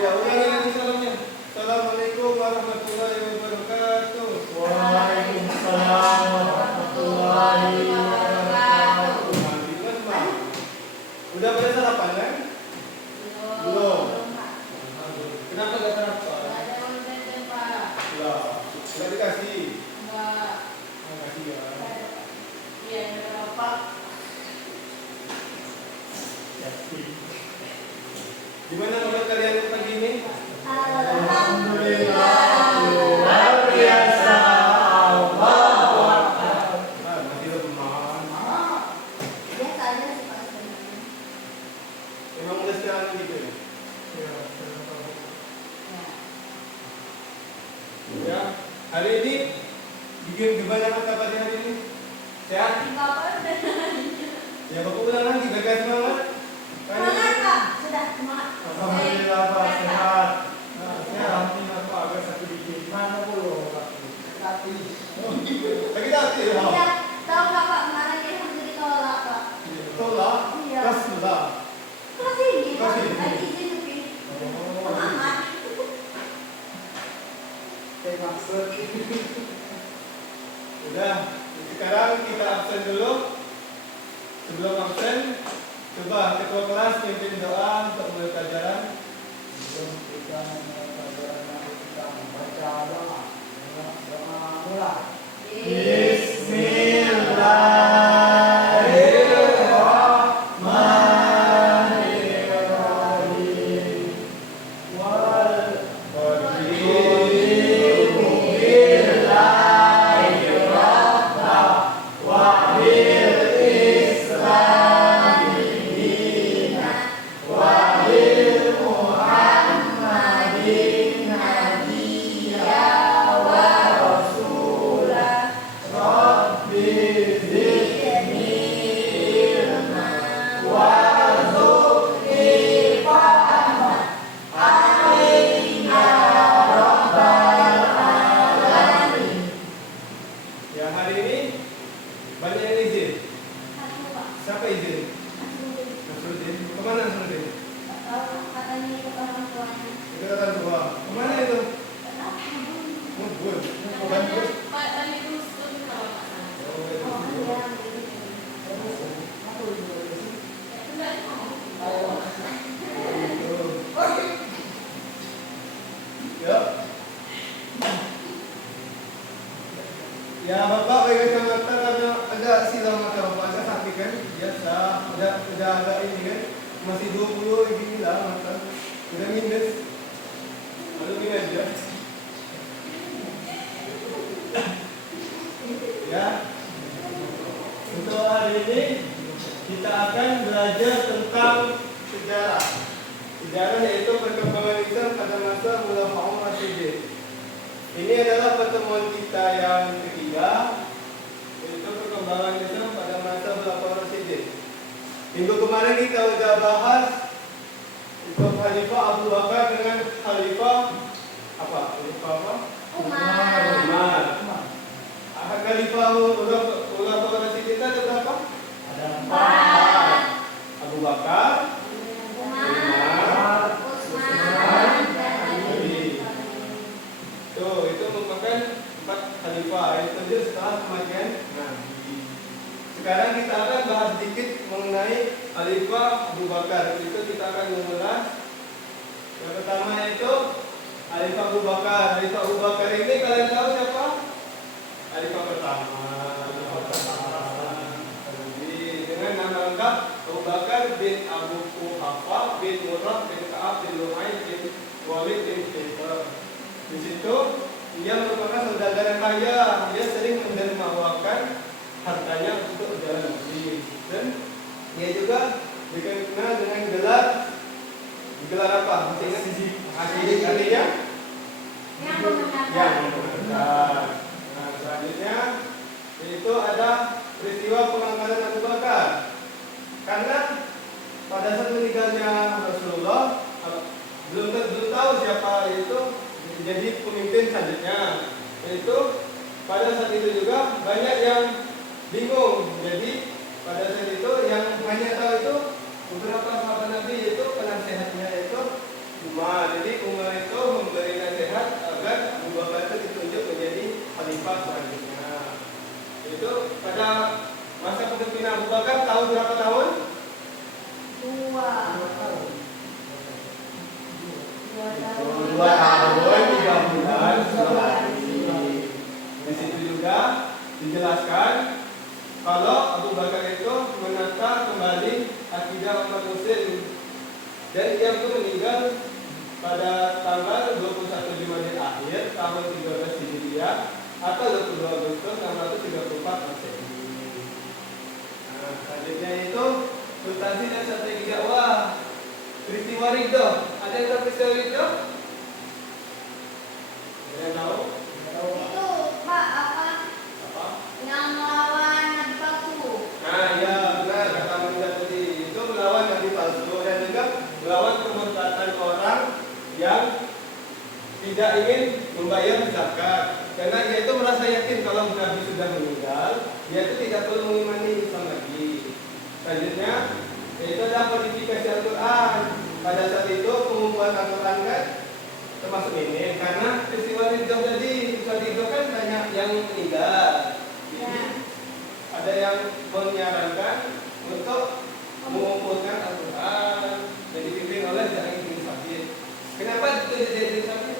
Ya, ulangi lagi salamnya. Assalamualaikum warahmatullahi wabarakatuh. Waalaikumsalam warahmatullahi wabarakatuh. Mandi mas. Udah pada sarapan kan? Belum. Kenapa gak sarapan? Lah, sudah dikasih. Makasih ya. Gimana menurut kalian pagi ini? Alhamdulillah, luar biasa. Allahu Akbar. Masih lemah. Emang udah sekarang gitu ya? Ya, hari ini gimana kabarnya hari ini? Sehat? Ya, Bapak ulang lagi, gagal semangat. Alhamdulillah Pak, sehat. Alhamdulillah Pak, agak sakit dikit. Mana belum Pak? Sakit hati ya? Iya, tahu nggak Pak, kemarin dia hampir ditolak Pak. Tolak? Iya. Kasih. Kelas ini Pak, Kelas ini? ada izin tapi Oh, aman. Saya maksud. udah, sekarang kita absen dulu. Sebelum absen, coba ketua kelas pimpin doa untuk mulai pelajaran. Sebelum kita memulai pelajaran nanti kita membaca doa. Doa mulai. Bismillahirrahmanirrahim. Wal qadiru billahi rabba wa bil islami dina wa bil muhammadin nabiyya wa rasulah. Rabbi zidni ilman warzuqni fahman. Amin ya rabbal alamin. Ya, hari ini banyak yang izin. Satu Pak, Siapa izin? Nasruddin. Kemana Nasruddin? katanya ke orang tuanya. Itu kata tua. Kemana itu? Kenapa? Mubun. Bukan bus. Oh, itu. Oh iya, Ya. Ya, Bapak bagi kacamata karena agak silau mata Bapak, agak sakit kan? Biasa, udah agak ini kan? Masih 20 gini lah mata. Udah minus. Lalu ini aja. Ya. Untuk hari ini kita akan belajar tentang sejarah. Sejarah yaitu perkembangan Islam pada masa Khulafaur Rasyidin. Ini adalah pertemuan kita yang ketiga, yaitu perkembangan Islam pada masa Khulafaur Rasyidin. Minggu kemarin kita sudah bahas itu Khalifah Abu Bakar dengan Khalifah apa? Khalifah apa? Umar. Khalifah Khulafaur Rasyidin itu ada berapa? Ada Empat. Abu Bakar, Umar, Utsman, dan Ali. itu merupakan 4 khalifah yang terjadi setelah kematian Nabi. Sekarang kita akan bahas sedikit mengenai Khalifah Abu Bakar. Itu kita akan mengulas. Yang pertama yaitu Khalifah Abu Bakar. Khalifah Abu Bakar ini kalian tahu siapa? Khalifah pertama. Dengan nama lengkap Abu Bakar bin Abu Quhafah bin Murrah bin Ka'ab bin Lu'ay bin Walid bin Hibbar. Di situ dia merupakan saudagar kaya. Dia sering mendermawakan hartanya untuk jalan haji. Dan dia juga dikenal dengan gelar apa? Masih ingat? Asyidik artinya? Yang memenangkan. Yang memenangkan. Nah, selanjutnya itu ada peristiwa pengangkatan Abu Bakar. Karena pada saat meninggalnya Rasulullah belum tahu siapa itu jadi pemimpin selanjutnya. Itu pada saat itu juga banyak yang bingung. Jadi pada saat itu yang banyak tahu itu beberapa sahabat Nabi, yaitu penasehatnya itu Umar. Jadi 2 tahun 3 bulan 10 hari. Di situ juga dijelaskan kalau Abu Bakar itu menata kembali akidah umat muslim dan dia pun meninggal pada tanggal 21 Jumadil Akhir tahun 13 Hijriah atau 22 Agustus 634 Masehi. Nah, selanjutnya itu substansi dan strategi dakwah. Peristiwa Ridho. Ada yang tahu peristiwa Ridho? Ada yang tahu? Itu Pak apa Apa? yang melawan Nabi palsu? Nah, ya benar kata Anda tadi. Itu melawan nabi palsu dan juga melawan kemurtatan orang yang tidak ingin membayar zakat. Karena dia itu merasa yakin kalau Nabi sudah meninggal, dia itu tidak perlu mengimani Islam lagi. Selanjutnya, yaitu adalah kodifikasi Al-Quran. Pada saat itu pengumpulan Al-Quran kan termasuk ini, karena peristiwa Ridho tadi, peristiwa Ridho kan banyak yang meninggal. Jadi ada yang menyarankan untuk mengumpulkan Al-Quran dan dipimpin oleh Zaid bin Sabit. Kenapa itu Zaid bin Sabit?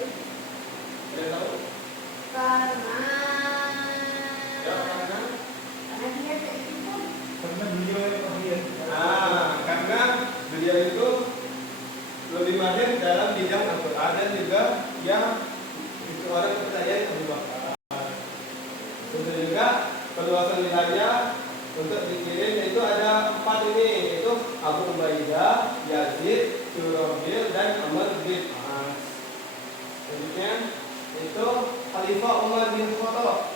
Ada tahu? Karena Ya, karena dia itu Karena beliau yang ahli. karena beliau itu lebih mahir dalam bidang Al-Quran dan juga yang itu orang kepercayaan Abu Bakar. Tentu juga perluasan wilayah untuk dikirim itu ada 4 ini, yaitu Abu Ubaidah, Yazid, Syurobil, dan Amr bin As. Selanjutnya itu Khalifah Umar bin Khattab.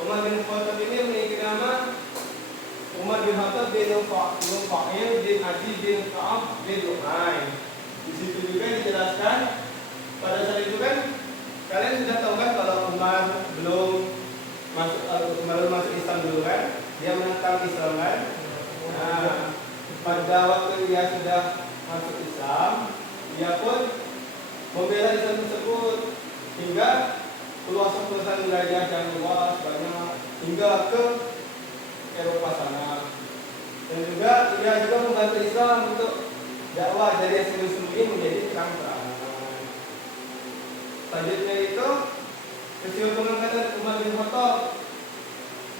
Umar bin Khattab ini memiliki nama Umar bin Khattab bin Fa'il bin Aziz bin Ka'ab bin Lu'ay. Di situ juga dijelaskan pada saat itu kan kalian sudah tahu kan kalau Umar belum masuk Islam dulu kan, dia menentang Islam kan. Nah, pada waktu dia sudah masuk Islam, dia pun membela Islam tersebut hingga peluasan wilayah yang luas banyak hingga ke Eropa sana. Dan juga dia juga membantu Islam untuk dakwah dari yang sembunyi menjadi terang-terangan. Selanjutnya itu peristiwa pengangkatan Umar bin Khattab.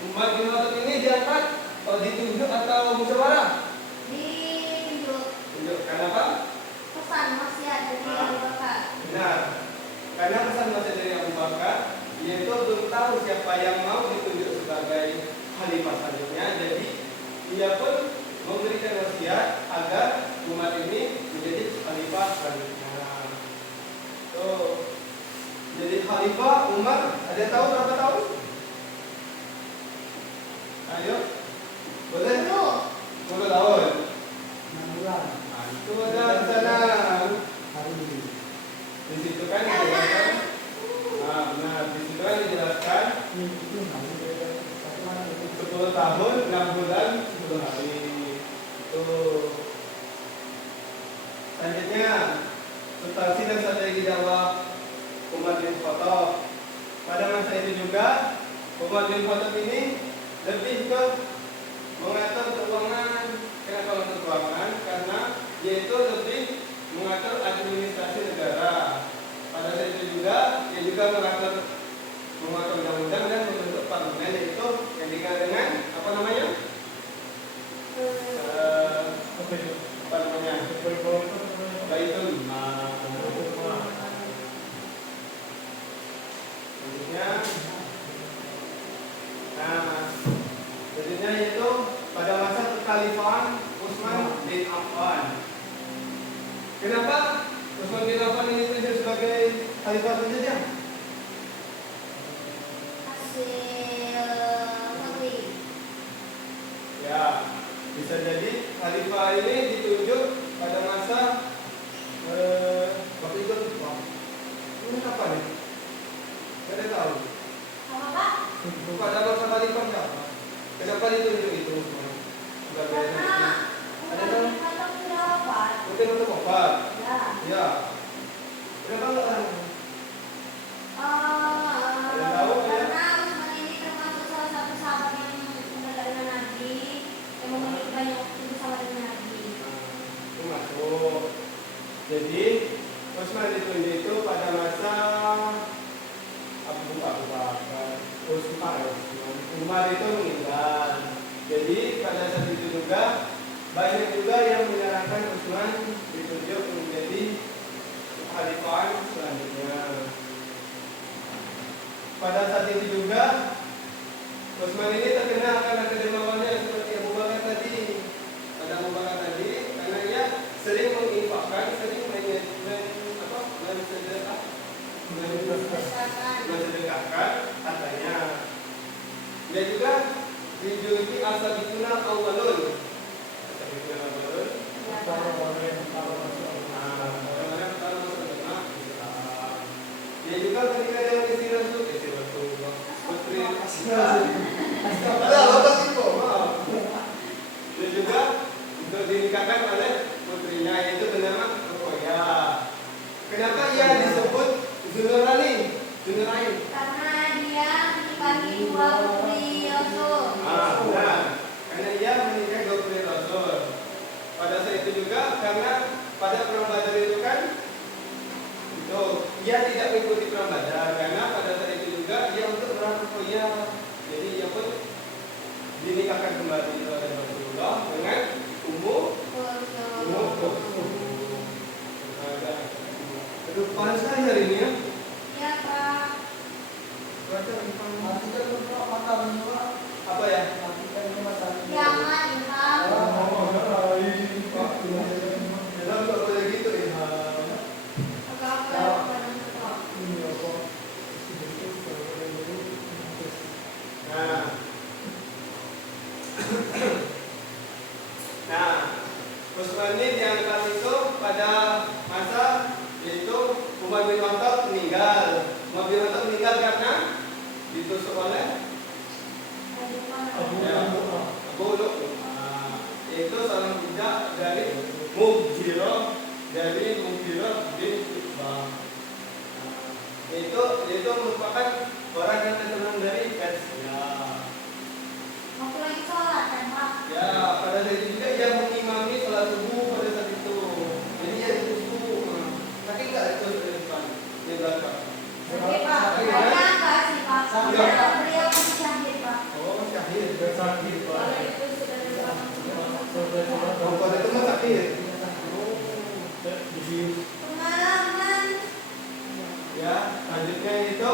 Umar bin Khattab ini diangkat ditunjuk atau musyawarah? ditunjuk Kenapa? pesan wasiat dari Abu Bakar. Benar. Karena pesan wasiat dari Abu Bakar, yaitu belum tahu siapa yang mau ditunjuk sebagai khalifah selanjutnya. Jadi ia pun memberikan wasiat agar umat ini menjadi khalifah selanjutnya. Tuh. Jadi khalifah Umar ada tahu berapa tahun? Ayo. Boleh? 10 tahun. 6 bulan. Nah, itu ada di sana. Hari ini. Di situ kan dijelaskan. Nah, benar. Di situ kan dijelaskan Ini itu nanti satu hari itu. 10 tahun, 6 bulan, 10 hari. Itu. Selanjutnya, substansi dan strategi dakwah Umar bin Khattab. Pada masa itu juga, Umar bin Khattab ini lebih ke mengatur keuangan. Kenapa mengatur keuangan? Karena yaitu lebih mengatur administrasi negara. Pada saat itu juga, dia juga mengatur undang-undang dan membentuk parlemen, yaitu yang dikenal dengan apa namanya? Oke. Apa namanya? Baitul Mal. Selanjutnya yaitu pada masa kekhalifahan Utsman bin Affan. Kenapa Utsman bin Affan ini ditunjuk sebagai khalifah selanjutnya? Hasil negeri. Ya, bisa jadi khalifah ini ditunjuk pada masa waktu itu ini kapan nih? Saya tahu. Apa Pak? Pada masa khalifah siapa? Kenapa ditunjuk itu semua? Sebagai Karena ada Umar tahu? bin Khattab sudah wafat. Mungkin untuk wafat. Ya. Ya. Kenapa enggak ada? Ada tahu ya? Karena Utsman ini termasuk salah satu sahabat yang mendekat dengan Nabi, yang memiliki banyak waktu bersama dengan Nabi. Itu masuk. Jadi Utsman ditunjuk itu pada masa Abu Bakar. Umar itu meninggal. Jadi pada saat itu juga banyak juga yang menyarankan Utsman ditunjuk menjadi khalifah selanjutnya. Pada saat itu juga Utsman ini terkenal karena kedermawannya seperti Abu Bakar tadi. Pada Abu Bakar tadi karena ia sering menginfakkan, sering mensedekahkan hartanya. Dia juga dijuluki As-Sabiquna Awwalun. As-Sabiquna Awwalun. Orang-orang pertama masuk Islam. Dia juga ketika dia istri Rasulullah, putri dia juga untuk dinikahkan oleh putrinya yaitu bernama Ruqayyah. Kenapa ia disebut Zulnurain? Karena dia menikahi dua putri Rasul. Benar. Karena ia menikahi dua putri Rasul. Pada saat itu juga karena pada perang Badar itu kan ia tidak mengikuti perang Badar karena pada saat itu juga ia untuk perang Ruqayyah. Jadi ia pun dinikahkan kembali oleh Rasulullah dengan Ummu Kulsum. Aduh, panas sekali hari ini ya. Iya, Pak. Apa ya? Jangan, Pak. Dalam nggak boleh gitu ya. Nah, Utsman ini diangkat itu pada masa itu Umar bin Khattab meninggal. Umar bin Khattab meninggal karena ditusuk oleh Abu Lu'lu'ah. Itu seorang budak dari Mughirah bin Syu'bah. Itu merupakan orang yang terkenal dari Persia. Waktu lagi sholat kan, Pak? Ya, pada saat itu juga ia mengimami sholat subuh pada saat itu. Jadi ia subuh. Tapi enggak itu di depan, di belakang. Oke, Pak. Saya enggak sih, Pak. Karena beliau masih syahid, Pak. Oh, syahid, bersahid, Pak. Kalau itu sudah dalam Oh, pada itu mah syahid. pengalaman. Ya, selanjutnya itu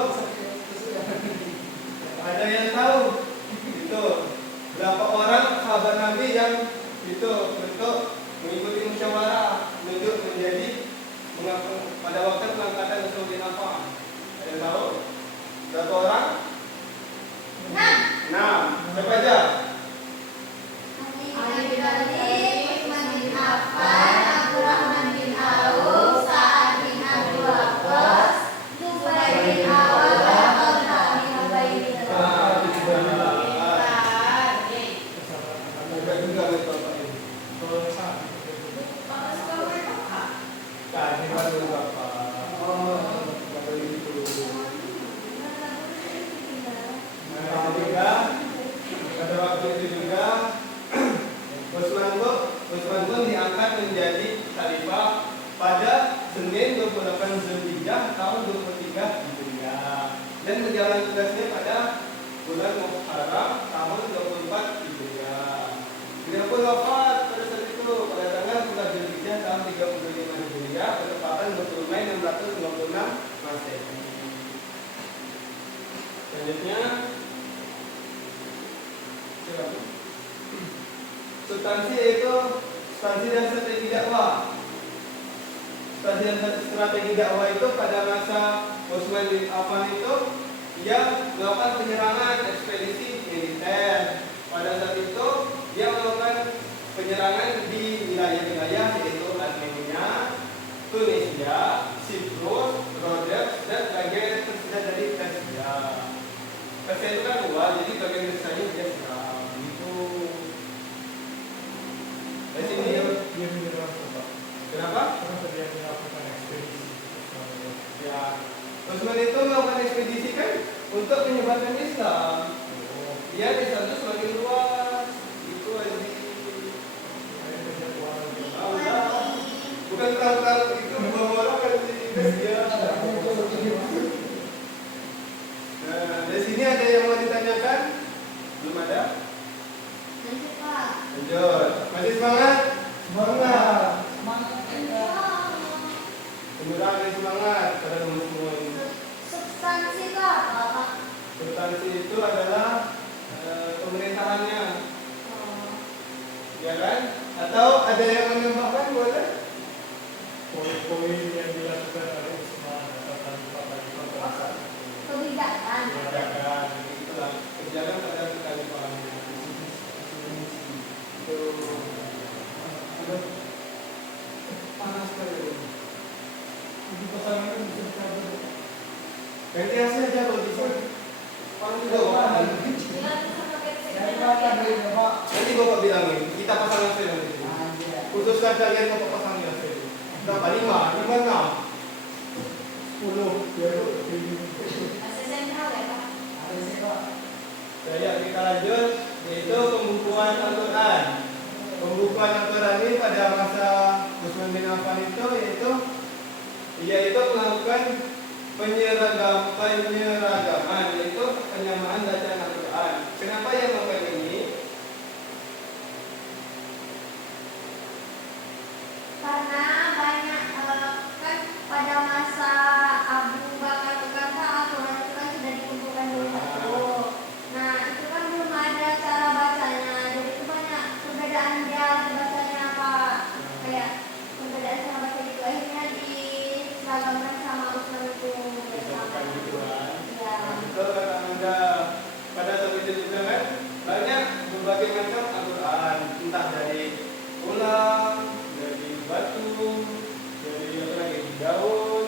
ada yang tahu itu berapa orang sahabat Nabi yang itu bentuk mengikuti musyawarah menunjuk menjadi pada waktu pengangkatan Utsman bin Affan. Ada yang tahu berapa orang? 6. Siapa aja? Ali bin Thalib, Utsman bin Affan, Abdurrahman bin Auf, Sa'ad bin Abi Waqqas, Zubair bin Awam, Talha bin Ubaidillah. Ada juga Bapak ini. Bapak suka berdoa? Kan, ini baru Bapak. Bapak itu. Nah, ketiga, pada waktu itu juga Utsman pun diangkat menjadi khalifah pada Senin 28 Zulhijjah tahun 23 Hijriah dan menjalani tugasnya pada bulan Muharram tahun 24 Hijriah. Beliau pun wafat pada saat itu pada tanggal 4 Zulhijjah tahun 35 Hijriah bertepatan 20 Mei 656 Masehi. Selanjutnya substansi yaitu substansi dan strategi dakwah. Substansi dan strategi dakwah itu pada masa Utsman bin Affan itu ia melakukan penyerangan ekspedisi militer. Pada saat itu dia melakukan penyerangan di wilayah-wilayah yaitu Armenia, Tunisia, Siprus, Rhodes dan bagian tersisa dari Persia. Persia itu kan luas, jadi bagian tersisanya dia serang. Itu. Di sini Dia menyerang Bapak. kenapa? Kenapa dia melakukan ekspedisi? Ya, Utsman itu melakukan ekspedisi kan untuk menyebarkan Islam. Dia di sana semakin luas. Itu aja. Bukan perang-perang itu bawa orang kan di ada? Lanjut Pak. Lanjut. Masih semangat? Semangat. Semangat kita. Semoga semangat pada teman semua ini. Substansi itu apa Pak? Substansi itu adalah pemerintahannya, Oh. ya kan? Atau ada yang menambahkan boleh? Poin-poin yang dilakukan oleh Usman atau tanpa bagi kekuasaan. Kebijakan. Kebijakan, itulah kebijakan pada sekali pahamnya. Itu panas sekali. Di pasangan kan bisa dikabur. Ganti AC aja kalau bisa. Panas juga Pak. Jangan sampai kecil. Dari mana beli Pak? Nanti Bapak bilangin, kita pasang AC nanti. Anjir. Khususkan kalian Bapak pasang AC. Berapa? 5, 6, 10. Ya, Masih sentral ya Pak? Ada sih Pak. Saya kita lanjut, yaitu pembukuan Al-Quran. Pembukuan Al-Quran ini pada masa Utsman bin Affan itu yaitu melakukan penyeragaman, yaitu penyamaan bacaan Al-Quran. Kenapa ia melakukan ini? Karena banyak kan pada masa Abu Bakar berkata Al-Quran itu kan sudah dikumpulkan dulu. Nah itu kan belum ada cara bacanya, jadi itu banyak perbedaan dia bacanya apa, kayak perbedaan cara baca itu akhirnya diseragamkan sama Utsman itu. Disebutkan gitu kan. Ya. Betul kata Anda. Pada saat itu juga kan banyak berbagai macam Al-Quran, entah dari ulang, dari batu, dari apa lagi, daun,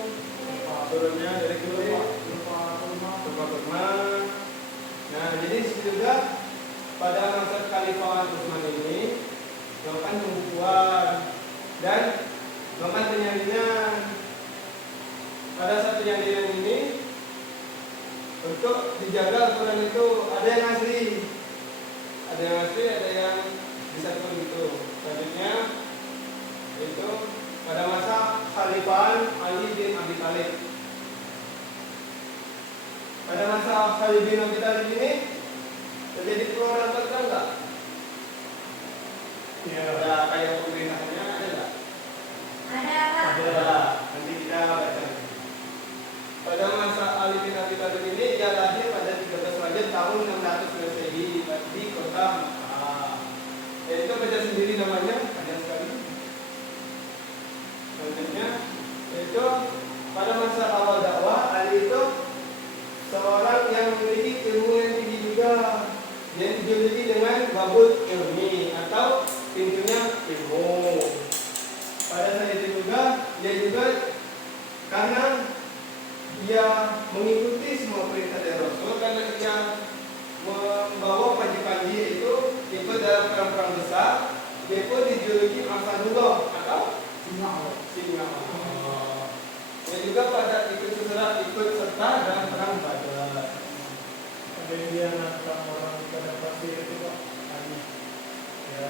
turunnya dari kulit, kurma. Nah, jadi juga pada masa kekhalifahan Utsman ini melakukan pembukuan dan melakukan penyalingan. Pada saat penyalingan ini untuk dijaga Al-Quran itu ada yang asli, ada yang disatukan gitu. Selanjutnya itu pada masa Khalifahan Ali bin Abi Thalib. Pada masa Ali bin Abi Thalib ini terjadi pengeluaran Al-Quran enggak? Ya, Ada kayak pemerintahannya ada enggak? Ada Pak. Ada. Nanti kita baca. Pada masa Ali bin Abi Thalib ini ia lahir pada 13 Rajab tahun 600 Masehi di kota Makkah. Itu baca sendiri namanya, ada sekali. Selanjutnya itu pada masa awal dakwah Ali itu seorang yang memiliki ilmu yang tinggi juga, yang dijuluki dengan babul ilmi atau pintunya ilmu. Pada saat itu juga dia juga karena dia mengikuti semua perintah dari Rasul, karena dia membawa panji-panji itu ikut dalam perang-perang besar, dia pun dijuluki Asadullah atau singa. Dia juga pada ikut serta dalam perang Badar. ada yang dia nantang orang pada pasir itu Pak. Ali. Ya,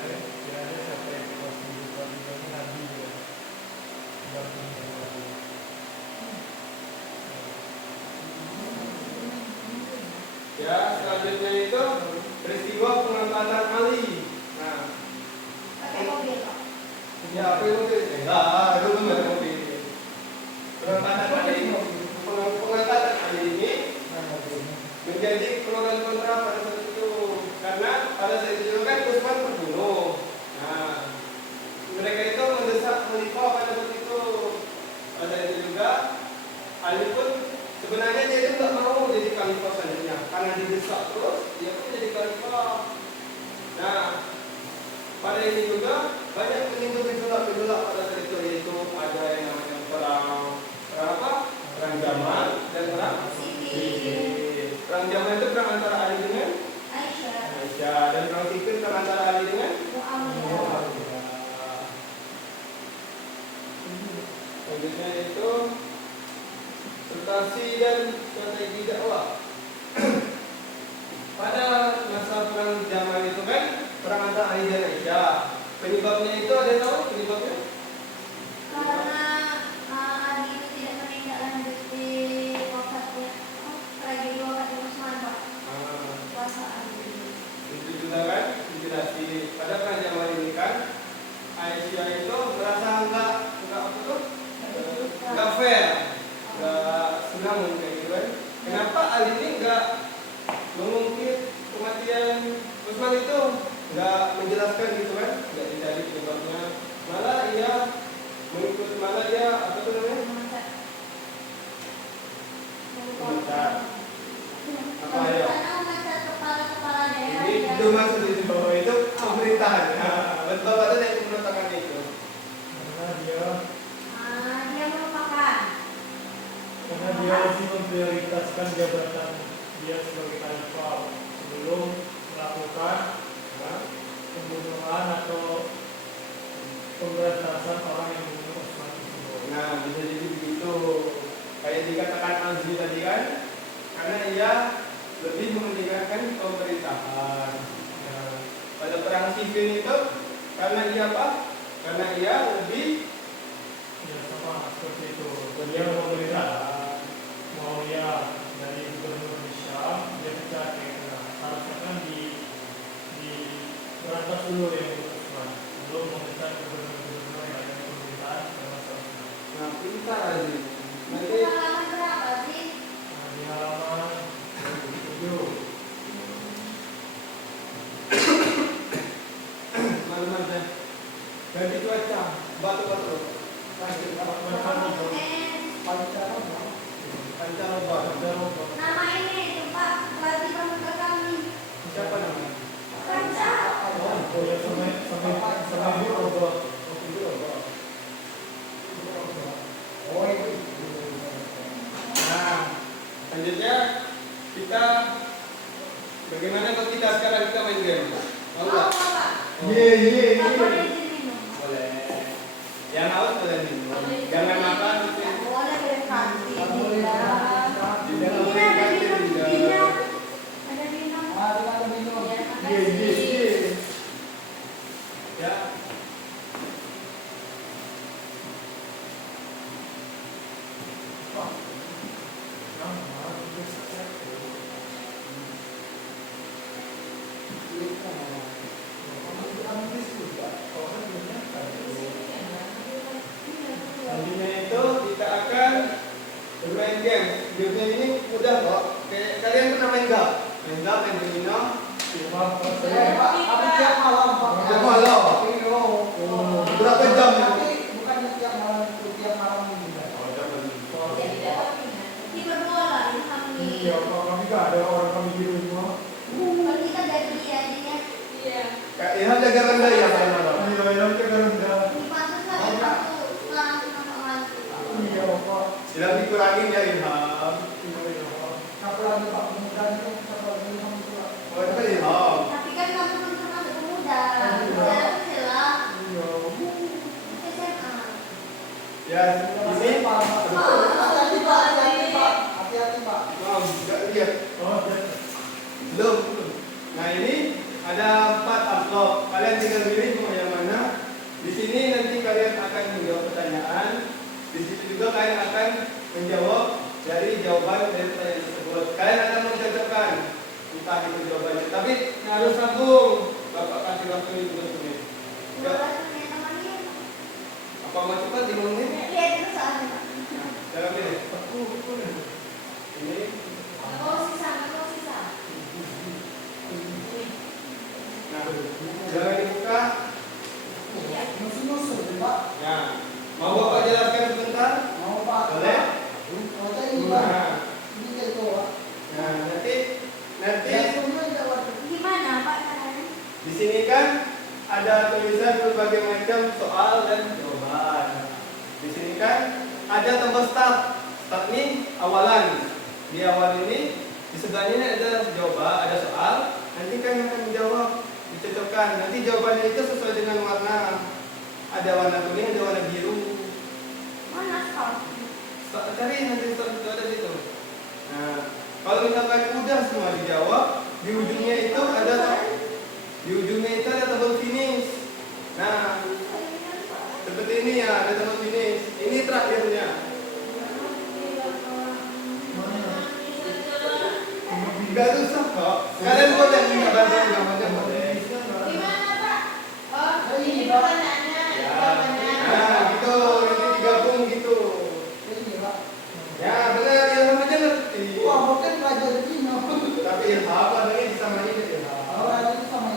sampai kelas 7 Pak Ibrahim Nabi ya. Dan Ya, selanjutnya itu peristiwa pengangkatan Ali. Nah, Pakai mobil Pak. ya apa itu? Enggak, itu belum ada mobil. Pengangkatan Ali ini menjadi pro dan kontra pada saat itu, karena pada saat itu juga kan Utsman terbunuh. Nah, mereka itu mendesak khalifah pada saat itu. Pada itu juga Ali pun sebenarnya dia itu nggak mau jadi khalifah selanjutnya, karena didesak terus dia pun jadi khalifah. Nah, pada ini juga banyak menimbul gejolak pada saat itu, yaitu ada yang namanya perang apa? Perang Jamal dan perang Siffin. Perang Jamal itu perang antara Ali dengan Aisyah, dan perang Siffin perang antara Ali dengan Muawiyah. Selanjutnya itu substansi dan strategi dakwah. Pada masa perang Jamal itu kan perang antara Ali dan Aisyah. Penyebabnya itu ada yang tahu penyebabnya? Karena Ali itu tidak menindaklanjuti wafatnya tragedi wafatnya Utsman Pak. Kuasa Ali. Utsman itu nggak menjelaskan gitu kan, nggak dicari penyebabnya, malah ia mengikut, malah dia apa tuh namanya? Komentar. Apa ya? Kepala-kepala daerah Ini yang itu maksud itu bahwa itu pemerintahan. Nah, bapak itu yang pemerintahan itu. Karena dia dia merupakan masih memprioritaskan jabatan dia sebagai khalifah sebelum melakukan ya, pembunuhan atau pemberantasan orang yang membunuh Utsman tersebut. Nah, bisa jadi begitu. Kayak dikatakan Azli tadi kan, karena ia lebih mementingkan pemerintahan. Nah, pada perang sipil itu, karena ia apa? Karena ia lebih Ya sama seperti itu. Dia memerintah Muawiyah dari gubernur di Syam, dia pecah kayak gitu. Harusnya kan di berantas dulu yang Utsman sebelum meminta gubernur-gubernur yang ada di pemerintahan dan masyarakat. nah pintar Azli. Nanti halaman berapa sih? Nah, di halaman 7 malam saya ganti cuaca, batu-batu. Pancaroba. Pancaroba. Nama ini tempat pelatih pramuka kami. Siapa namanya? Panca. Oh ya sampai robot. Oh itu. Nah, selanjutnya kita bagaimana kalau kita sekarang kita main game? Mau nggak? Pak. Iya. Nggak boleh izin minum. Boleh. Yang haus boleh minum. Jangan makan itu. Boleh berkanti. Nggak boleh Tidak Ini boleh ada ganti minum. juga. Tidak. Ada minum. Ada minum. Ya, makasih. Ya. Selanjutnya itu kita akan bermain game. Gamenya ini mudah kok. Kayak kalian pernah main gak? Main gak, main domino. Tapi tiap malam Pak. Tiap malam? Iya. Berapa jam? Tapi bukannya tiap malam itu tiap malam juga. Oh, jangan. Di berdua lah, ini kami. Iya, kalau kami nggak ada orang kami di rumah. Kalau kita jadi ya, dia. Iya. Kayak Ilham jaga rendah ya malam-malam. Iya, yang kita rendah. Di pantas lah, itu sekarang cuma ngantuk. Iya, Pak. Silahkan dikurangin ya Ilham. Iya, Pak. Apa lagi Pak pemuda itu apa lagi Pak? Oh, itu kan Ilham. Tapi kan kamu belum termasuk pemuda. Saya kecil lah. Iya. SMA. Ya, ini Pak. Hati-hati Pak, hati-hati Pak. Hati-hati Pak. Mam, nggak lihat. Oh, dan Belum. Nah, ini ada 4 amplop. Kalian tinggal pilih mau yang mana. Di sini nanti kalian akan menjawab pertanyaan. Di situ juga kalian akan menjawab dari jawaban dari pertanyaan tersebut. Kalian akan mencocokkan entah itu jawabannya. Tapi harus sambung. Bapak kasih waktu itu 10 menit. Udah punya temannya. Apa mau cepat 5 menit? Lihat itu soalnya. Nah, jangan pilih. Ini. Kau sisa. Nah, jangan dibuka. Musuh-musuh Pak. Ya, mau Bapak jelaskan sebentar? Mau Pak. Boleh? Kalau ini Pak. Nah, Ini kayak itu Pak. nah, nanti Langsungnya jawab. Gimana Pak caranya? di sini kan ada tulisan berbagai macam soal dan jawaban. Di sini kan ada tombol start. Start ini awalan. Di awal ini di sebelahnya ini ada jawaban, ada soal. Nanti kan akan menjawab, dicocokkan. Nanti jawabannya itu sesuai dengan warna. Ada warna kuning, ada warna biru. Mana stop? Cari nanti start itu ada situ. Nah, kalau misalkan udah semua dijawab, di ujungnya itu ada tombol finish. Nah, seperti ini ya, ada tombol finish. Ini terakhirnya. Enggak susah kok. Kalian boleh minta bantuan gambarnya boleh. Gimana Pak? Oh, ini pertanyaannya. Ya, nah gitu, ini digabung gitu. Ini Pak. Ya benar, Ilham aja ngerti. Wah, bukan belajar Cina. Tapi Ilham adanya disamain Ilham. Kalau ada itu sama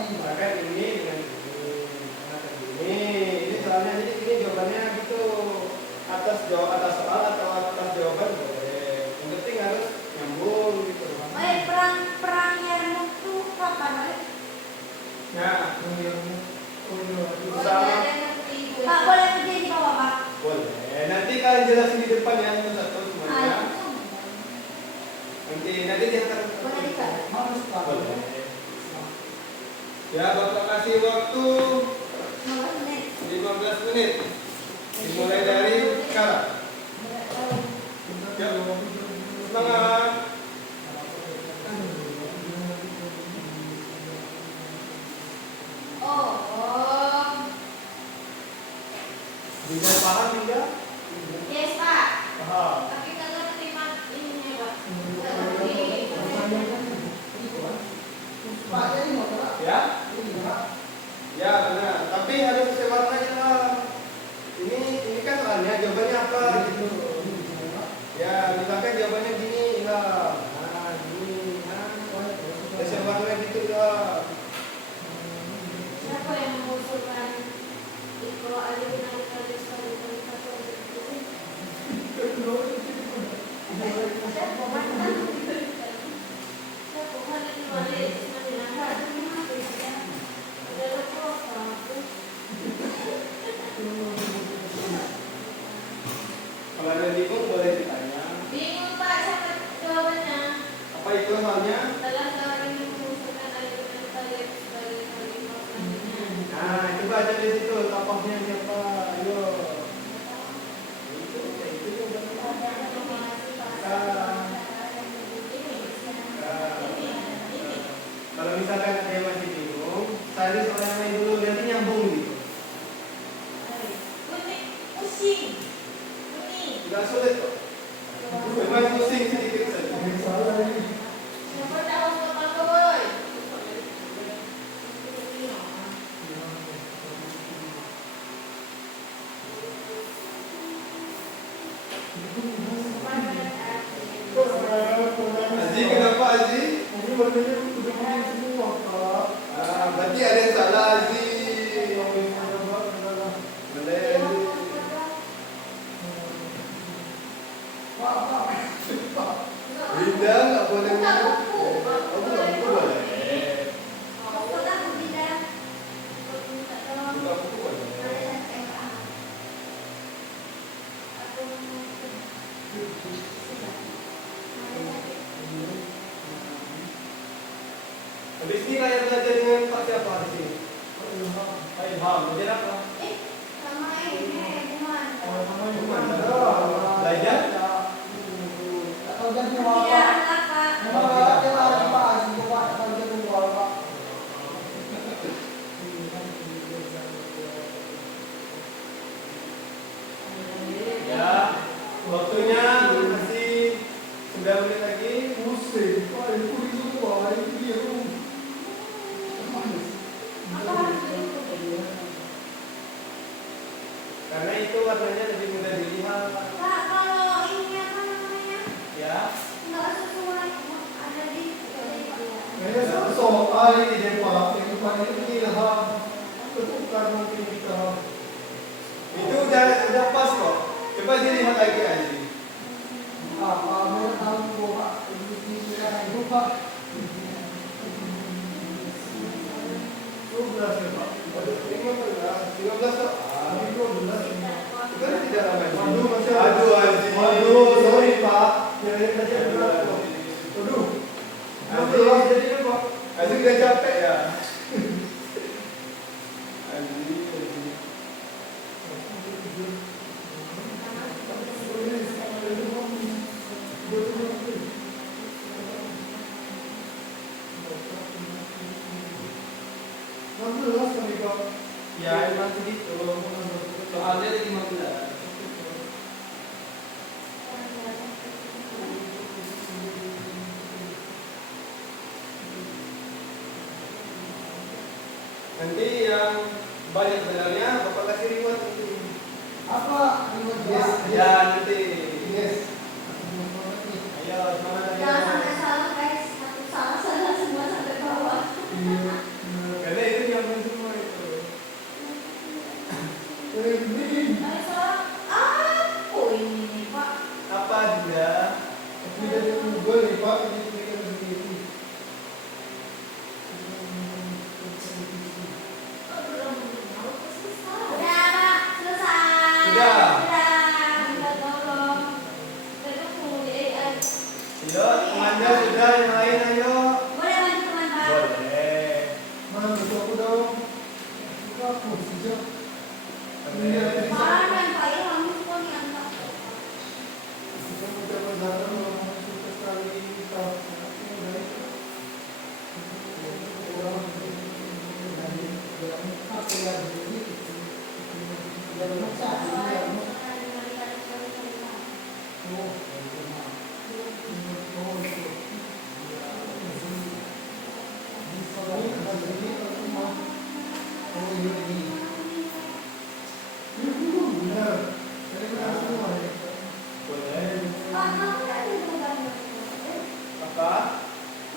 jawab atas soal atau atas jawaban boleh. Yang penting harus nyambung gitu. perang Yarmuk tuh kapan, Wei? Nah, Pak, boleh berdiri di bawah, Pak? boleh. Nanti kalian jelasin di depan ya satu Ah, semuanya. itu. Nanti dia akan Boleh dikasih. Harus boleh. Ya, Bapak kasih waktu 15 menit. 15 menit. Dimulai dari sekarang. Ya, semangat. Oh. Bisa paham tidak? Yes, Pak. Paham. Tapi kagak terima ininya, Pak. Pak, jadi mau Pak? Ya? Ini Pak. Ya, benar. Tapi harus sesuai warnanya lah. Ini kan soalnya jawabannya apa gitu. Ya, misalkan jawabannya gini lah. Nah, gini. Nah, sesuai warna gitu lah. Siapa yang mengusulkan Iqra alif alif alif alif alif alif? Siapa mantan? Siapa Khalid Walid? Bismillah. Ada apa? Kalau ada bingung boleh ditanya. Bingung, Pak, siapa jawabannya? Apa itu soalnya? Salah seorang yang mengusulkan alif alif alif sebagai kalimat selanjutnya. Nah, coba aja di situ tokohnya siapa. Ayo. Itu kalau misalkan ada yang masih bingung, cari soal yang lain dulu nanti nyambung gitu. Tidak sulit kok. Memang pusing sedikit saja. Siapa tahu soal boy? Aziz, kenapa Aziz? Berarti ada yang salah Aziz. Boleh Aziz. Linda nggak boleh minum. Oh, buka buku boleh. Buka buku boleh. Habis ini kalian belajar dengan Pak siapa di sini? Pak Ilham. Belajar apa? Belajar? Atau jadi apa? Ya, waktunya masih 9 menit lagi. Karena itu warnanya lebih mudah dilihat. Pak, kalau ini apa namanya? Ya. Nggak sesuai ada di Soal ini dia Pak, kehidupan itu Ilham. Tukar mungkin kita. Itu udah pas kok. Coba dilihat lagi aja. Aduh, sorry Pak. Aziz udah capek ya. Ya, emang segitu. Soalnya ada 15. Nanti yang banyak sebenarnya Bapak kasih reward nanti. Apa? Yes, ya nanti. Yes. Ayo semangat lagi. Jangan sampai salah guys, satu salah semua sampai bawah. Karena itu nyaman semua itu. Ayo salah, apa ini? Tidak boleh Pak, ini mereka sendiri. Udah, Pak. Selesai. Sudah. Minta tolong. Kita tunggu di AI. Ayo, temannya sudah, yang lain ayo. Boleh bantu teman, Pak? Boleh. Mana buku aku dong? Buku aku sejak. Mana Pak Ilham pun yang tak. Kita mau coba jalan mau masuk ke sekali kita. Oke, baik. Orang dari jalan apa ya jadi? Jalan apa? Oh, Boleh. Pak, kamu ada di rumah? Apa?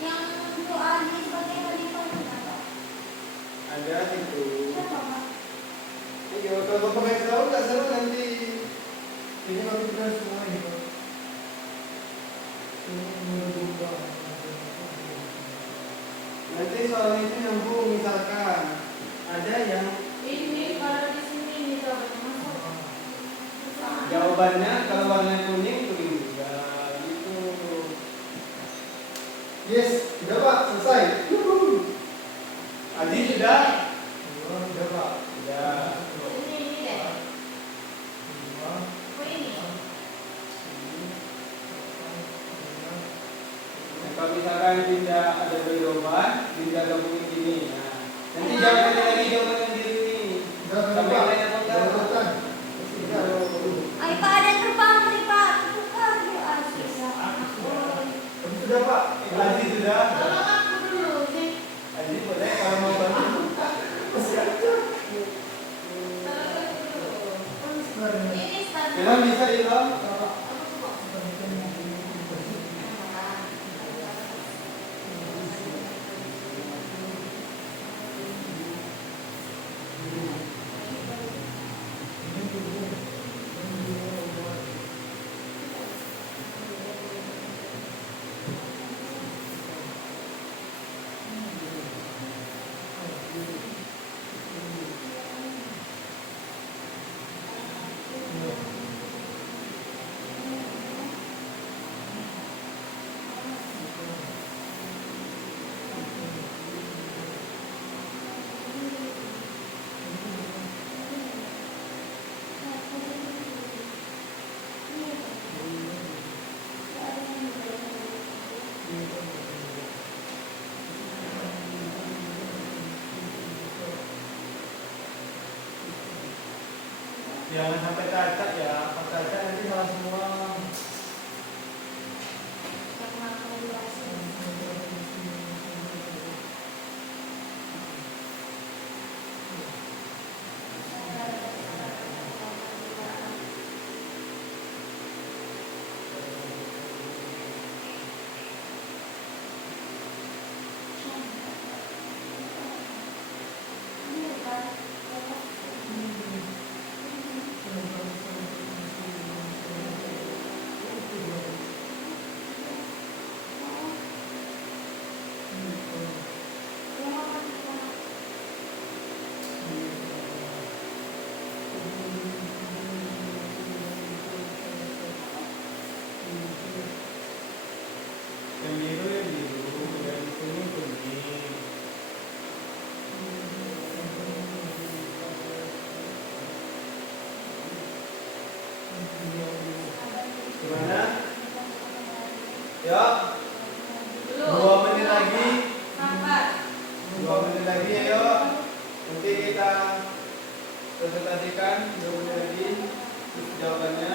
Yang doa di sebagai khalifah itu apa? Ada situ. Siapa, Pak? Ayo, kalau Bapak kasih tahu nggak seru nanti. ini kami sudah semua ini Pak. Ini menurut Nanti soal itu nyambung, misalkan ada yang Ini kalau di sini ini jawabannya masuk. jawabannya kalau warna kuning juga gitu. Yes, sudah Pak, selesai. Adi sudah? Sudah Pak. Sudah. Ini deh. Oh ini. Nah, kalau misalkan tidak ada jawaban, tidak gabungin gini. Nah, nanti jawabannya lagi jawaban yang diri ini. Sudah Sampai Pak. lain apa enggak? Jawaban. Sudah. Ay, Pak, ada yang terbang nih, Pak. Bukan, ya, asik ya. Tapi sudah Pak. Adi sudah? Tolong aku dulu sih. Adi boleh kalau mau bantu. Ini start. Ilham bisa Ilham? Jangan sampai cacat ya, pas cacat nanti salah semua. Yang biru, yang kuning kuning. Gimana? Ya, 2 menit lagi. 2 menit lagi ayo. Nanti kita presentasikan 2 menit lagi jawabannya.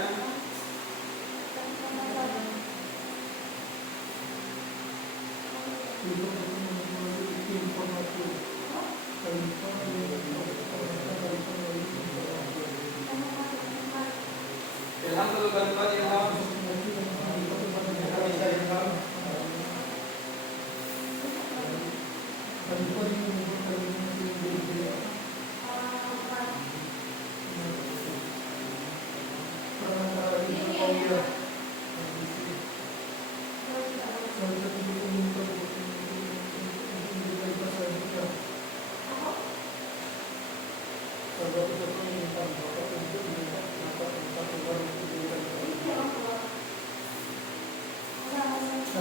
Ilham perlu bantuan Ilham. Bisa Ilham.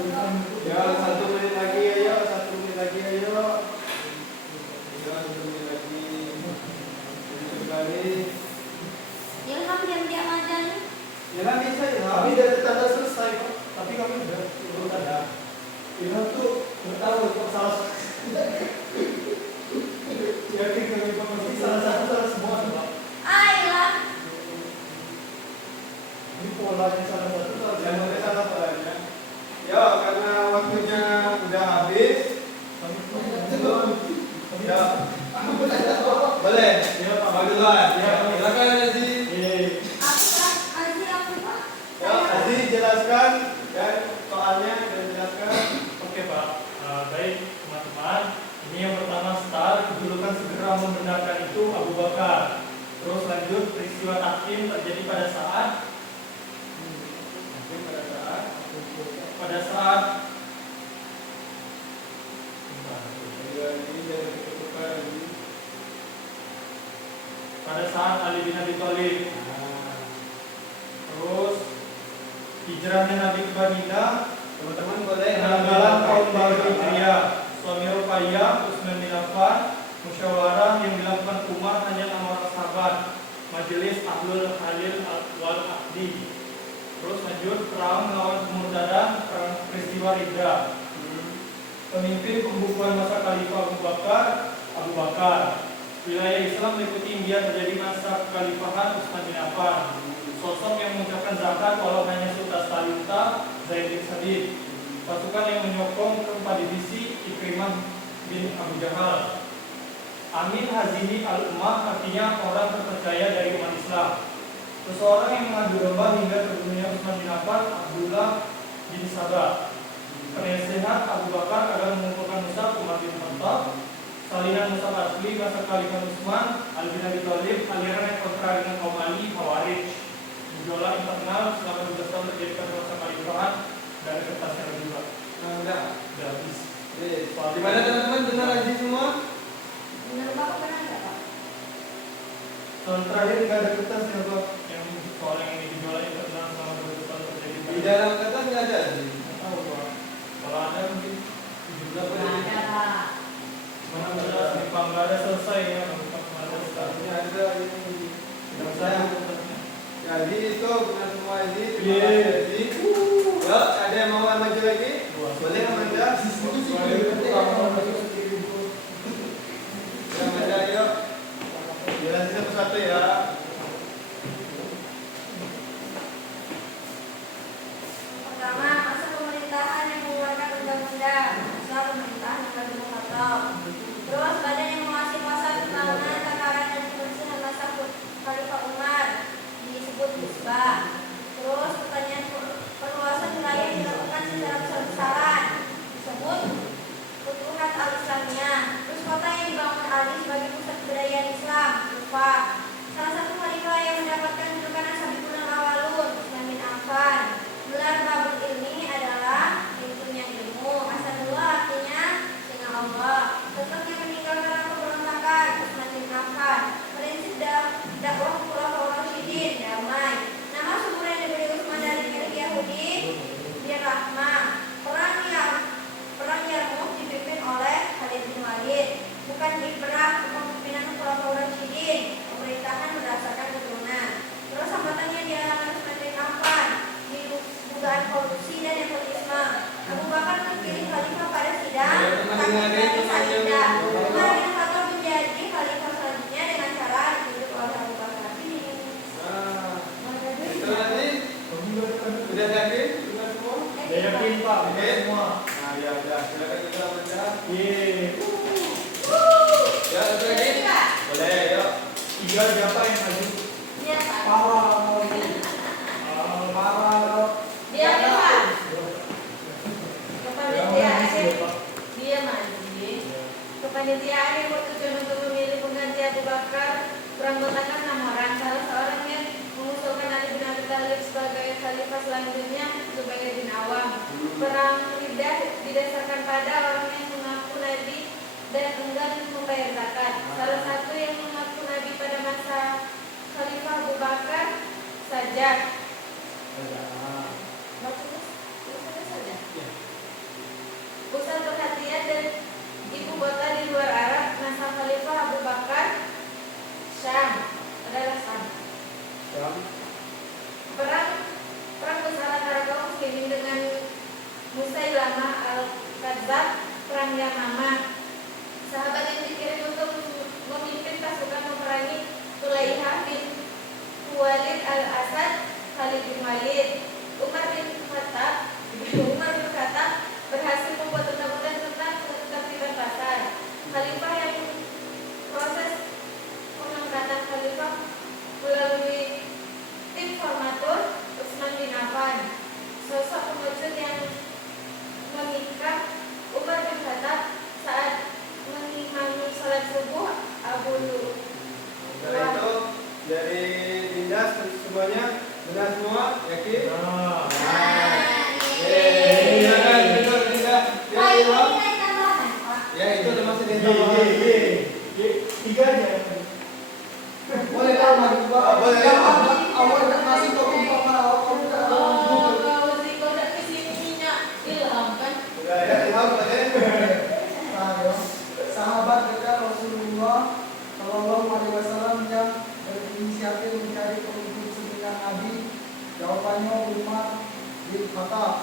Ya, 1 menit lagi ayo, 1 menit lagi ayo. Ya, 1 menit lagi. Kembali. Ilham diam-diam aja nih. Ya nanti saya. Kami dari tanda selesai kok. Tapi kami udah belum ada. Ilham tuh nggak tahu kok salah. Yakin kami pasti salah satu salah semua Pak. Ah, Ilham. Ini polanya salah satu salah. Jangan salah polanya. Ya, karena waktunya udah habis. Ya. Boleh. Ya, Pak Abdullah. Ya, silakan Aziz. Aku Pak. Ya, Aziz jelaskan dan soalnya dan jelaskan. Oke Pak, baik teman-teman. Ini yang pertama start, kedudukan segera membenarkan itu Abu Bakar. Terus lanjut, peristiwa tahkim terjadi pada saat Ali bin Abi Thalib. Terus hijrahnya Nabi ke Madinah, Teman-teman boleh penanggalan kaum Bani Hijriah, suami Ruqayyah, Utsman bin Affan, musyawarah yang dilakukan Umar hanya 6 orang sahabat, majelis Ahlul Halil wal Aqdi. Terus lanjut perang melawan kemurtadan, perang peristiwa Ridha. Pemimpin pembukuan masa Khalifah Abu Bakar. Wilayah Islam meliputi India terjadi masa kekhalifahan Utsman bin Affan. Sosok yang mengucapkan zakat walau hanya sebatas talenta, Zaid bin Sabit. Pasukan yang menyokong ke 4 divisi, Ikrimah bin Abu Jahal. Amin Hazini al-Ummah, artinya orang terpercaya dari umat Islam. Seseorang yang mengadu domba hingga terbunuhnya Utsman bin Affan, Abdullah bin Sabah. Penasehat Abu Bakar agar mengumpulkan Mus'ab Umar bin Khattab. Salinan Mus'ab asli masa Khalifah Utsman, Ali bin Abi Thalib, aliran yang kontra dengan kaum Ali, Khawarij. Gejolak internal selama 12 tahun terjadi pada masa Khalifahan dan kertasnya juga. Udah. Udah habis. Gimana teman-teman, benar Aziz semua? Benar Bapak, benar nggak Pak? Tahun terakhir nggak ada kertasnya Pak. Yang soal yang ini gejolak internal selama 12 tahun terjadi Di pada dalam kertas nggak ada Aziz. nggak tahu Pak. Kalau ada mungkin 17 Nggak ada Pak. mana ada Pak, nggak ada selesai ya Pak, nggak ada selesai. Ini ada ini. Nggak saya kertasnya. Jadi itu benar semua Aziz. Iya. Terima kasih Aziz. Ya, ada yang mau maju lagi? Boleh Amanda? Ya Amanda, yuk. Jelasin satu-satu ya. Pertama, masa pemerintahan yang mengeluarkan undang-undang, masa pemerintahan Umar bin Khattab. Terus badan yang mengawasi pasar keuangan, takaran dan kebersihan masa Khalifah Umar disebut Hisbah. Terus pertanyaan perluasan wilayah yang dilakukan secara besar-besaran disebut Futuhat al-Islamiyah. Terus kota yang dibangun Ali sebagai pusat kebudayaan Islam, Kufah. Salah satu khalifah yang mendapatkan julukan As-Sabiqun al-Awwalun, Utsman bin Affan. Gelar Babul Ilmi adalah pintunya ilmu. Asadullah artinya singa Allah. Sosok yang meninggal karena pemberontakan, Utsman bin Affan. Prinsip dakwah Khulafaur Rasyidin, damai. Nama subur yang diberi Utsman dari milik Yahudi, Rahmah. Perang Yarmuk dipimpin oleh Khalid bin Walid. Bukan diperang kepemimpinan Khulafaur Rasyidin. Pemerintahan berdasarkan keturunan. Terus hambatannya dialami Utsman bin Affan di dugaan korupsi dan nepotisme. Abu Bakar terpilih khalifah pada sidang Tahkim Salidah. Umar bin Khattab menjadi khalifah selanjutnya dengan cara ditunjuk oleh Abu Bakar ini. Itu nanti sudah yakin? Sudah semua? Udah yakin Pak, Oke. semua. Nah ya udah, silakan kita Amanda. Yeay. Ya, satu lagi. Boleh, yuk. Tinggal siapa yang maju? Dia Pak. Dia apa? Kepanitiaan dia maju. Kepanitiaan yang bertujuan untuk memilih pengganti Abu Bakar beranggotakan 6 orang. Salah seorang yang mengusulkan Ali bin Abi Thalib sebagai khalifah selanjutnya, Zubair bin Awam. Perang Riddah didasarkan pada orang yang mengaku Nabi dan enggan membayar zakat. Salah satu yang mengaku Nabi pada masa Khalifah Abu Bakar saja. Baca tulisannya saja.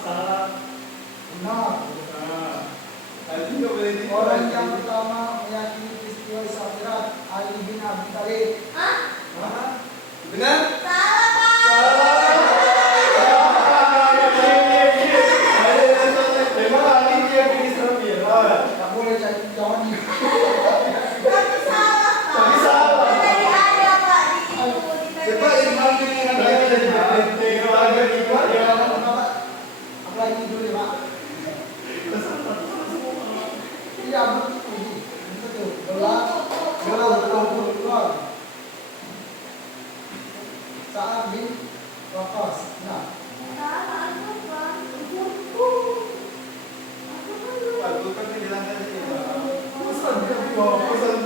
salah. Benar. Nah, Tadi nggak boleh di Orang yang pertama meyakini peristiwa Israfirat Ali bin Abi Thalib. Hah? Benar? Salah, Pak. Memang Ali dia pilih Israfil. Tak boleh cari kawan ni. Tapi salah, Pak. Tapi salah. Tadi ada, Pak, di itu, di Coba Imam ini kan dia ada di Apa lagi dulu ya, Pak? Iya, betul. Betul. Sa'ad bin Waqqas. Nah, Salah, itu, Pak. Aku kan bilang tadi. pesan dia bawa pesan.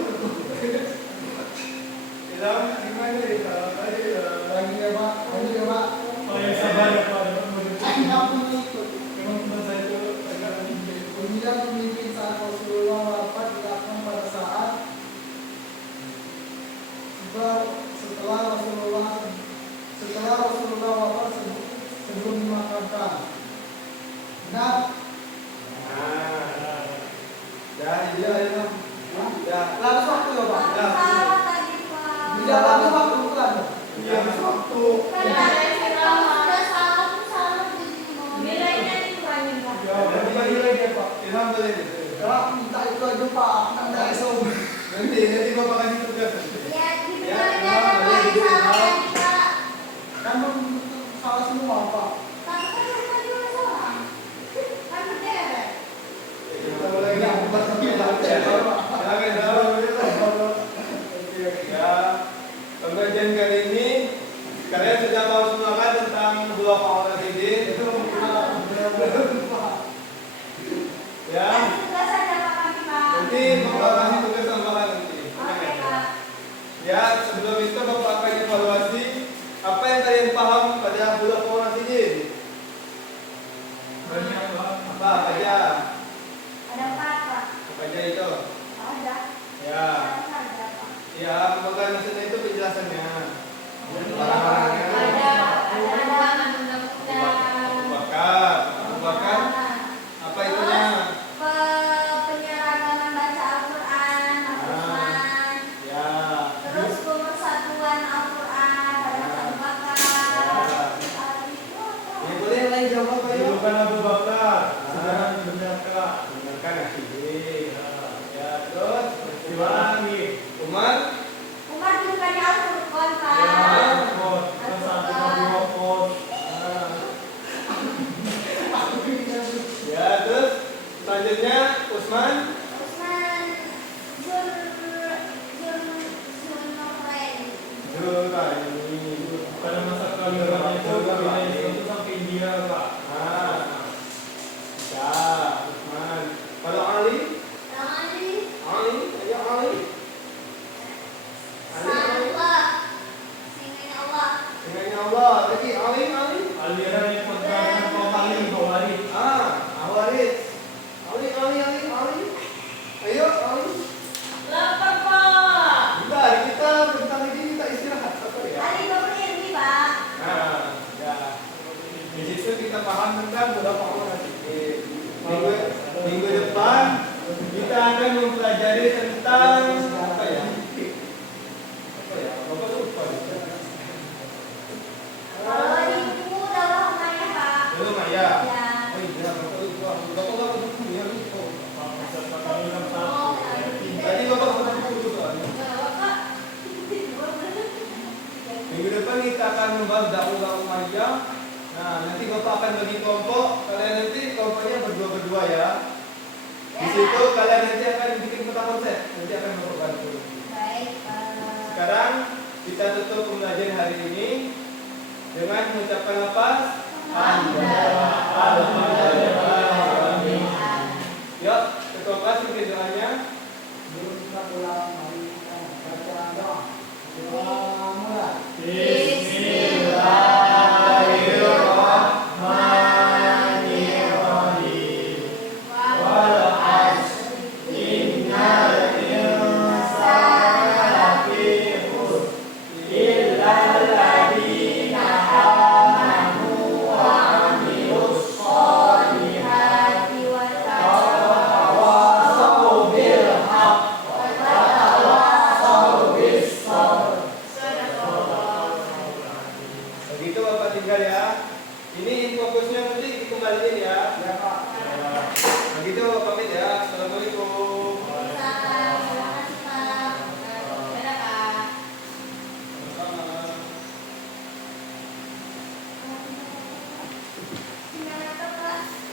Bilang gimana ya? Lagi ya, Pak. Lagi ya, Pak. oh yang sabar ya Pak. Aku ikut. Memang teman saya itu agak tinggi. Pemilihan pemimpin saat Rasulullah wafat dilakukan pada saat setelah Rasulullah wafat sebelum dimakamkan. Benar? Dah, dia Imam. Dah. Lalu waktu ya, Pak. Salah tadi, Pak. Tidak lalu waktu bukan? Dia waktu. Kan tadi kalau sudah salah tuh salah jadi mau. Nilainya dikurangin Pak. Nanti bagi lagi Pak. Ilham boleh. Kalau minta itu aja, Pak. Anda esok. Nanti Bapak kasih tugas. Ya, dibenerin aja, Pak. Yang salah tadi, Pak. Kan salah semua, Pak. Tapi kan yang tadi udah salah. Kan berderet. Kita mulai lagi. Ya, pembelajaran kali ini kalian sudah tahu semua kan tentang dua orang ini. Ya, Kasih tugas aja, Pak, kami, Pak. nanti Bapak kasih tugas sama kalian nanti. Oke, Pak. Ya, sebelum itu Bapak akan evaluasi apa yang kalian paham pada bulan orang ini. Banyak Pak. Apa aja? Ada 4, Pak. Apa aja itu? Ada. Ya, Ada, Pak. ya, bukan maksudnya itu penjelasannya. Ada Abu undang-undang. Bakar, Abu Bakar. Apa itunya? Penyeragaman baca Al-Quran, Al-Quran. Ya. Terus pemersatuan Al-Quran pada Abu Bakar. Itu apa? Ya boleh yang lain jawab Pak ya. Bukan Abu Bakar. Sekarang dibenarkan. Benarkan akhirnya. Ya, terus Peristiwa lagi. Umar. Umar bukannya Al-Quran, Pak. Ya, Pos. Kita saat itu dua pos. Ya, terus selanjutnya Utsman. Utsman Zulnurain. Zulkarnain. Pada masa kelahirannya itu kabinet itu sampai India Pak. Ya, Utsman. Kalau Ali, Ali. ya Ali. Allah. Singanya Allah. Dengan Allah. Lagi Ali. Aliran yang pertama Khawarij. Awarid. Ali. Ayo, Ali. Lapar Pak. Bentar, kita bentar lagi kita istirahat. Sabar ya. Ali Bapak Irmi, Pak. Ya. Di situ kita paham tentang beberapa orang. Minggu depan kita akan mempelajari tentang apa ya? Bapak lupa. Kalau di buku dalam rumahnya, Pak. Belum ya? Ya. Oh iya, Bapak lupa. Bapak nggak buku ya lupa. Pak Ustaz Pakali 61. Tadi Bapak buku dulu soalnya. Bapak. Minggu depan kita akan membahas dakwah Umayyah. Nah, nanti Bapak akan bagi kelompok. Kalian nanti kelompoknya berdua ya. Di situ kalian nanti akan bikin peta konsep. Nanti akan Bapak bantu. Baik, Pak. Sekarang kita tutup pembelajaran hari ini dengan mengucapkan apa? Yuk, ketua kelas bikin doanya. Belum kita pulang, mari kita baca doa. Mulai. Bismillahirrahmanirrahim. Wal asr innal insana lafi khusr illa alladziina amanu wa 'amilus gitu, pamit